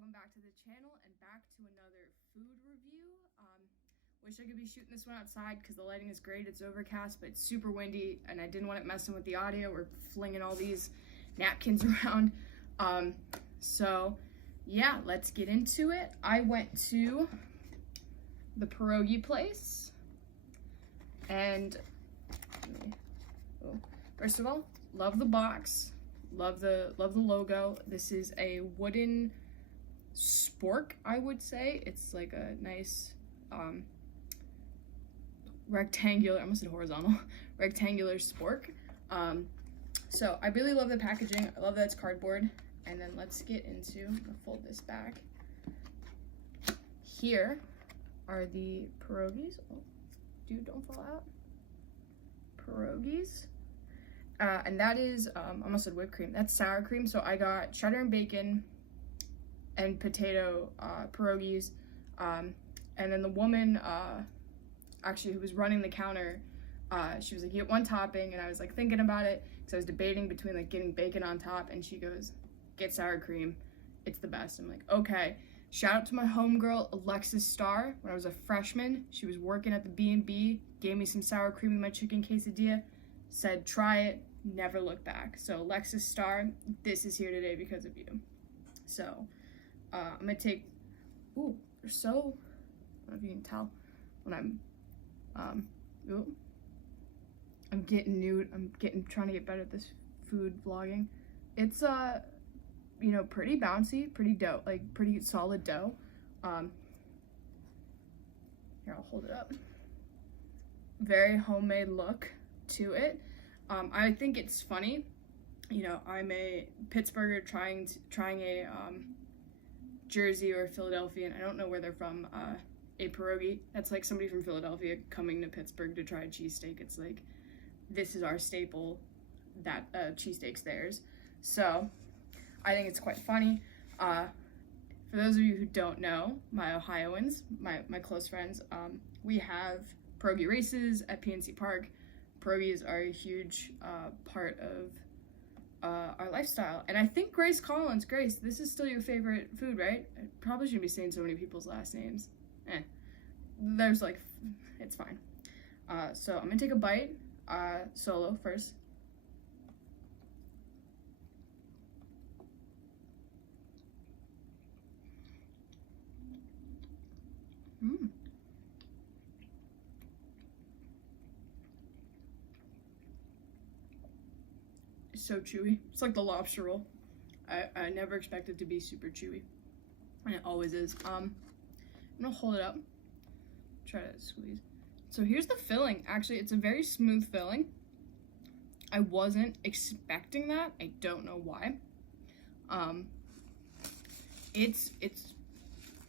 welcome back to the channel and back to another food review. Wish I could be shooting this one outside because the lighting is great. It's overcast, but it's super windy and I didn't want it messing with the audio. We're flinging all these napkins around. So yeah, let's get into it. I went to the pierogi place and first of all, love the box, love the logo. This is a wooden spork, I would say. It's like a nice rectangular, I almost said horizontal, rectangular spork. So I really love the packaging. I love that it's cardboard. And then let's get into, I'm gonna fold this back. Here are the pierogies. Oh, dude, don't fall out. Pierogies. And that is, I almost said whipped cream. That's sour cream. So I got cheddar and bacon and potato pierogies. And then the woman, actually, who was running the counter, she was like, you get one topping. And I was like thinking about it because I was debating between like getting bacon on top. And she goes, get sour cream. It's the best. I'm like, okay. Shout out to my homegirl, Alexis Starr. When I was a freshman, she was working at the B&B, gave me some sour cream in my chicken quesadilla, said, try it, never look back. So Alexis Starr, this is here today because of you. So I'm gonna take, ooh, they're so, I don't know if you can tell when I'm trying to get better at this food vlogging. It's you know, pretty bouncy, pretty dough, like pretty solid dough. Here, I'll hold it up. Very homemade look to it. I think it's funny. You know, I'm a Pittsburgher trying a Jersey or Philadelphian. I don't know where they're from. A pierogi. That's like somebody from Philadelphia coming to Pittsburgh to try a cheesesteak. It's like, this is our staple. That cheesesteak's theirs. So I think it's quite funny. For those of you who don't know, my Ohioans, my close friends, we have pierogi races at PNC Park. Pierogies are a huge part of our lifestyle. And I think Grace, this is still your favorite food, right? I probably shouldn't be saying so many people's last names. There's like, it's fine. So I'm gonna take a bite, solo first. It's so chewy. It's like the lobster roll. I never expected it to be super chewy, and it always is. I'm gonna hold it up, try to squeeze. So here's the filling. Actually, it's a very smooth filling. I wasn't expecting that. I don't know why. It's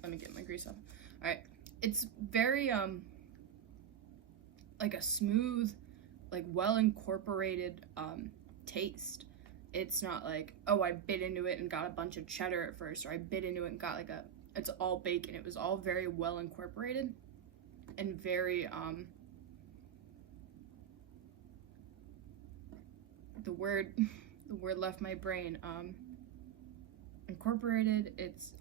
let me get my grease off. All right, it's very like a smooth, like well incorporated taste. It's not like, oh, I bit into it and got a bunch of cheddar at first, or I bit into it and got like it's all bacon. It was all very well incorporated and very the word left my brain, incorporated. It's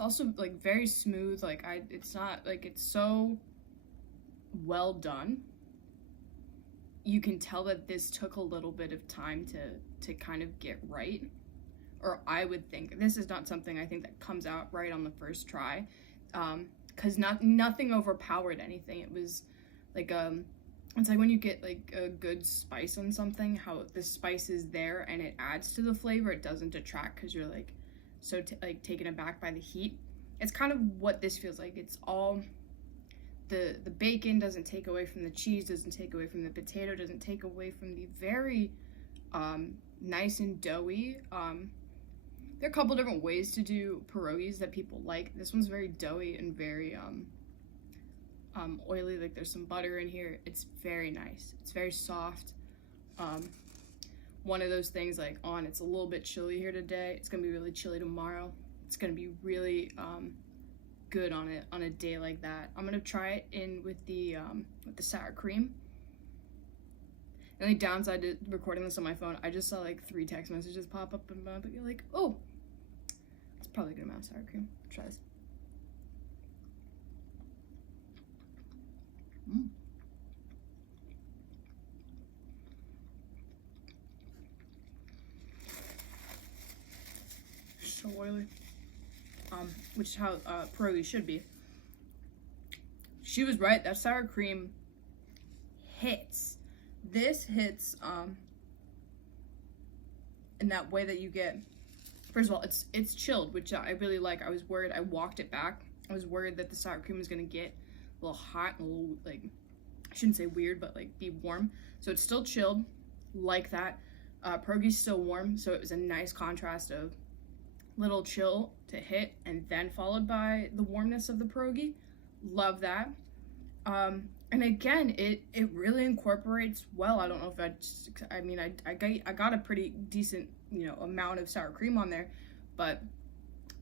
also like very smooth. Like it's not like, it's so well done. You can tell that this took a little bit of time to kind of get right. Or I would think, this is not something I think that comes out right on the first try. Cause nothing overpowered anything. It was like, it's like when you get like a good spice on something, how the spice is there and it adds to the flavor. It doesn't detract cause you're like, so like taken aback by the heat. It's kind of what this feels like. It's all, the bacon doesn't take away from the cheese, doesn't take away from the potato, doesn't take away from the very nice and doughy. There are a couple different ways to do pierogies that people like. This one's very doughy and very oily. Like there's some butter in here. It's very nice. It's very soft. One of those things like it's a little bit chilly here today. It's gonna be really chilly tomorrow. It's gonna be really good on a day like that. I'm gonna try it in with the sour cream. The only downside to recording this on my phone, I just saw like 3 text messages pop up and you're like, oh, Probably a good amount of sour cream. Try this. So oily. Which is how pierogi should be. She was right. That sour cream hits. This hits in that way that you get. First of all, it's chilled, which I really like. I was worried. I walked it back. I was worried that the sour cream was gonna get a little hot, and a little, like, I shouldn't say weird, but like be warm. So it's still chilled, like that. Pierogie's still warm, so it was a nice contrast of little chill to hit, and then followed by the warmness of the pierogi. Love that. And again, it really incorporates well. I don't know if I got a pretty decent, amount of sour cream on there, but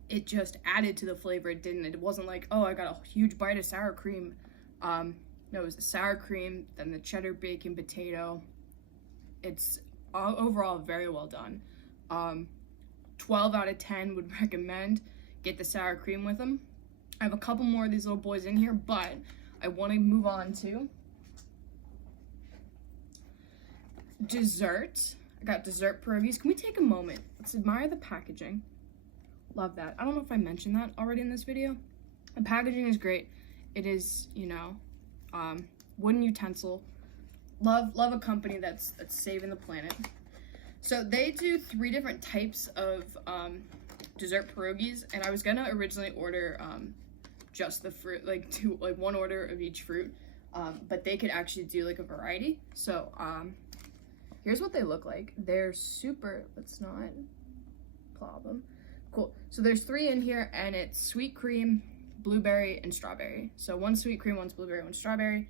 it just added to the flavor. It wasn't like, oh, I got a huge bite of sour cream. No, it was the sour cream, then the cheddar bacon potato. It's overall very well done. 12 out of 10 would recommend. Get the sour cream with them. I have a couple more of these little boys in here, but I want to move on to dessert. I got dessert pierogies. Can we take a moment? Let's admire the packaging. Love that. I don't know if I mentioned that already in this video. The packaging is great. It is, wooden utensil. Love a company that's saving the planet. So they do 3 different types of dessert pierogies, and I was gonna originally order just the fruit, like 1 order of each fruit, but they could actually do like a variety. So here's what they look like. They're super, let's not plop them. Cool. So there's 3 in here, and it's sweet cream, blueberry, and strawberry. So 1 sweet cream, 1's blueberry, 1's strawberry,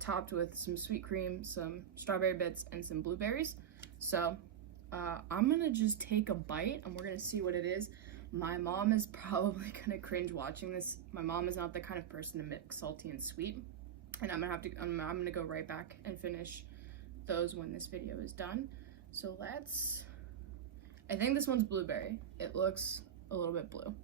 topped with some sweet cream, some strawberry bits, and some blueberries. So I'm gonna just take a bite, and we're gonna see what it is. My mom is probably gonna cringe watching this. My mom is not the kind of person to mix salty and sweet, and I'm gonna go right back and finish those when this video is done. So I think this one's blueberry. It looks a little bit blue.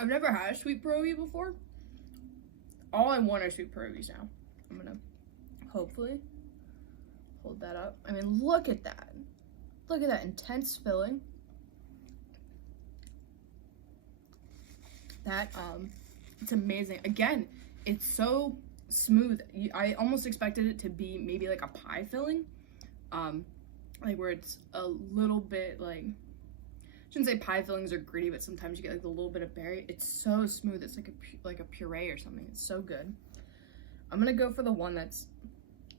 I've never had a sweet pierogi before. All I want are sweet pierogies now. I'm gonna hopefully hold that up. I mean, look at that. Look at that intense filling. That, it's amazing. Again, it's so smooth. I almost expected it to be maybe like a pie filling. Like where it's a little bit like, I shouldn't say pie fillings are gritty, but sometimes you get like a little bit of berry. It's so smooth. It's like a puree or something. It's so good. I'm gonna go for the one that's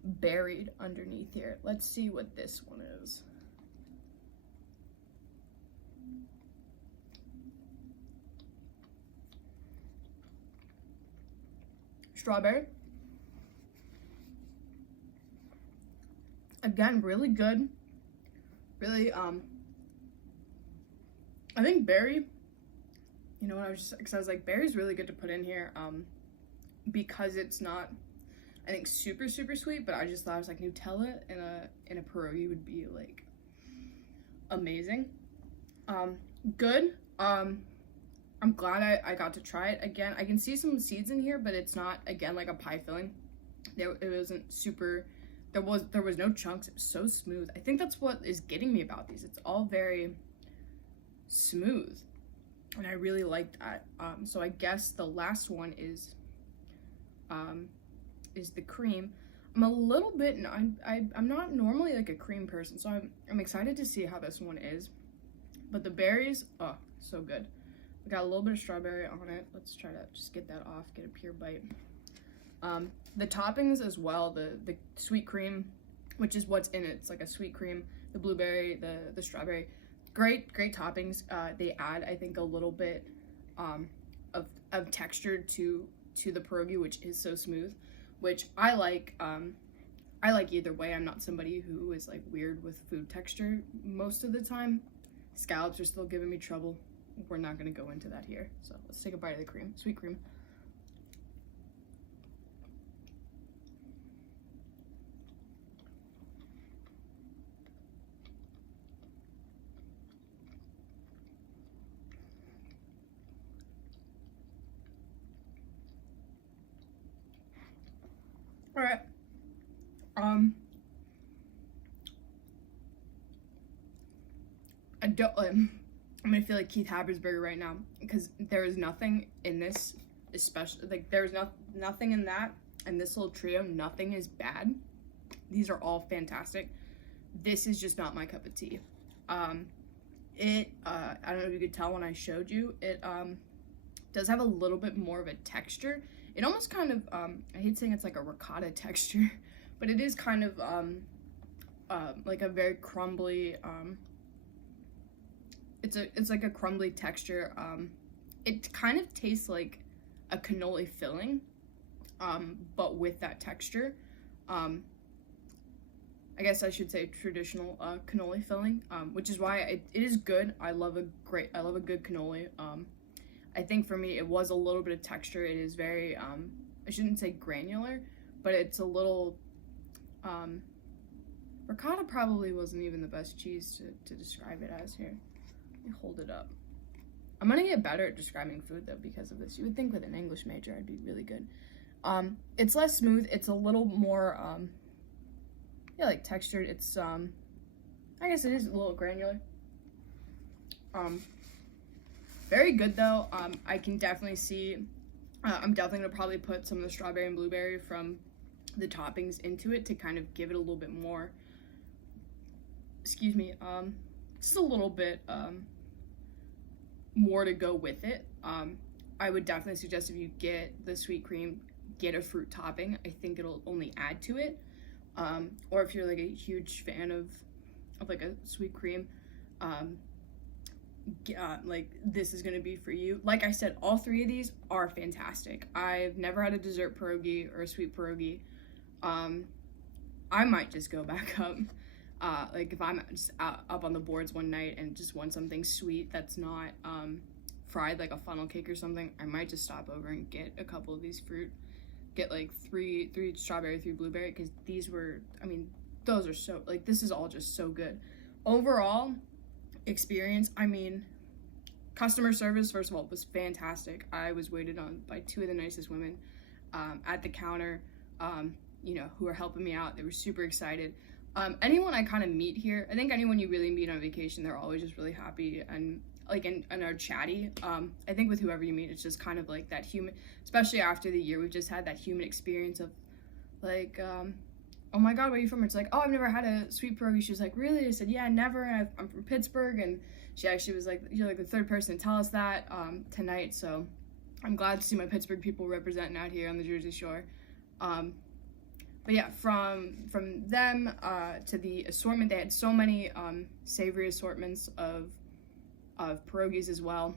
buried underneath here. Let's see what this one is. Strawberry. Again, really good. Really, I think berry, because I was like, berry's really good to put in here, because it's not, I think, super, super sweet, but I just thought, I was like, Nutella in a pierogi would be, like, amazing. Good. I'm glad I got to try it. Again, I can see some seeds in here, but it's not, again, like a pie filling. It wasn't super, there was no chunks. It was so smooth. I think that's what is getting me about these. It's all very smooth, and I really like that. So I guess the last one is the cream. I'm a little bit, I'm not normally like a cream person, so I'm excited to see how this one is. But the berries, oh, so good. We got a little bit of strawberry on it. Let's try to just get that off, get a pure bite. The toppings as well, the sweet cream, which is what's in it. It's like a sweet cream, the blueberry, the strawberry. Great toppings. They add, I think, a little bit of texture to the pierogi, which is so smooth, which I like. I like either way. I'm not somebody who is like weird with food texture most of the time. Scallops are still giving me trouble. We're not gonna go into that here. So let's take a bite of the cream, sweet cream. All right. I don't. I'm gonna feel like Keith Habersberger right now because there is nothing in this, especially like there's nothing in that and this little trio. Nothing is bad. These are all fantastic. This is just not my cup of tea. I don't know if you could tell when I showed you. It does have a little bit more of a texture. It almost kind of I hate saying it's like a ricotta texture, but it is kind of like a very crumbly. It's like a crumbly texture. It kind of tastes like a cannoli filling, but with that texture. I guess I should say traditional cannoli filling, which is why it is good. I love a good cannoli. I think for me it was a little bit of texture. It is very I shouldn't say granular, but it's a little ricotta probably wasn't even the best cheese to describe it as here. Let me hold it up. I'm gonna get better at describing food though because of this. You would think with an English major I'd be really good. It's less smooth. It's a little more yeah, like textured. It's I guess it is a little granular. Very good though. I can definitely see I'm definitely gonna probably put some of the strawberry and blueberry from the toppings into it to kind of give it a little bit more, excuse me, just a little bit more to go with it. I would definitely suggest if you get the sweet cream, get a fruit topping. I think it'll only add to it. Or if you're like a huge fan of like a sweet cream, like this is gonna be for you. Like I said, all three of these are fantastic. I've never had a dessert pierogi or a sweet pierogi. I might just go back up. Like if I'm just up on the boards one night and just want something sweet that's not fried like a funnel cake or something, I might just stop over and get a couple of these fruit. Get like three strawberry, 3 blueberry, because these were, I mean, those are so, like, this is all just so good. Overall experience, I mean, customer service, first of all, was fantastic. I was waited on by 2 of the nicest women at the counter, you know, who are helping me out. They were super excited. Anyone I kind of meet here, I think anyone you really meet on vacation, they're always just really happy and like and are chatty. I think with whoever you meet, it's just kind of like that human, especially after the year we've just had that human experience of like, oh my god, where are you from? It's like, oh, I've never had a sweet pierogi. She was like, really? I said, yeah, never. I'm from Pittsburgh. And she actually was like, you're like the 3rd person to tell us that tonight. So I'm glad to see my Pittsburgh people representing out here on the Jersey Shore. But yeah, from them to the assortment, they had so many savory assortments of pierogies as well.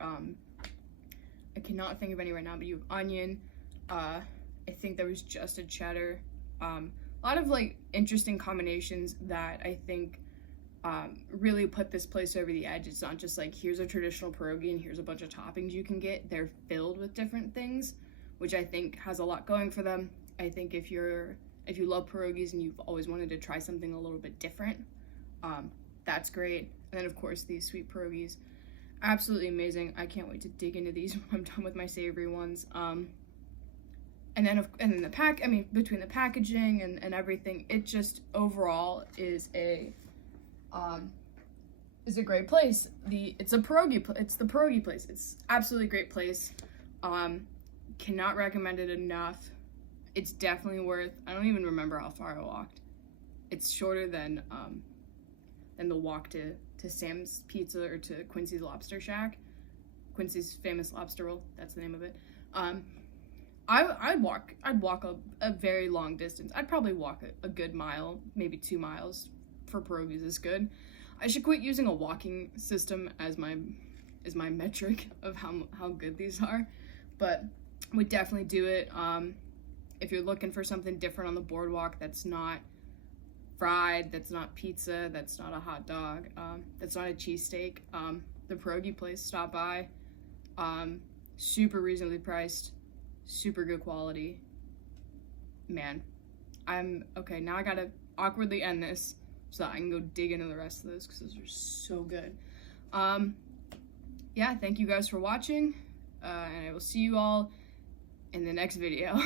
I cannot think of any right now, but you have onion. I think there was just a cheddar. A lot of like interesting combinations that I think really put this place over the edge. It's not just like here's a traditional pierogi and here's a bunch of toppings you can get. They're filled with different things, which I think has a lot going for them. I think if you love pierogies and you've always wanted to try something a little bit different, that's great. And then of course these sweet pierogies, absolutely amazing. I can't wait to dig into these when I'm done with my savory ones. And then the between the packaging and everything, it just overall is a great place. It's the pierogi place. It's absolutely great place. Cannot recommend it enough. It's definitely worth, I don't even remember how far I walked. It's shorter than the walk to Sam's Pizza or to Quincy's Lobster Shack. Quincy's famous lobster roll, that's the name of it. I'd walk a very long distance. I'd probably walk a good mile, maybe 2 miles for pierogies is good. I should quit using a walking system as my metric of how good these are, but would definitely do it. If you're looking for something different on the boardwalk that's not fried, that's not pizza, that's not a hot dog, that's not a cheesesteak, the pierogi place, stop by. Super reasonably priced, super good quality. Man, okay, now I gotta awkwardly end this so that I can go dig into the rest of those because those are so good. Yeah, thank you guys for watching, and I will see you all in the next video.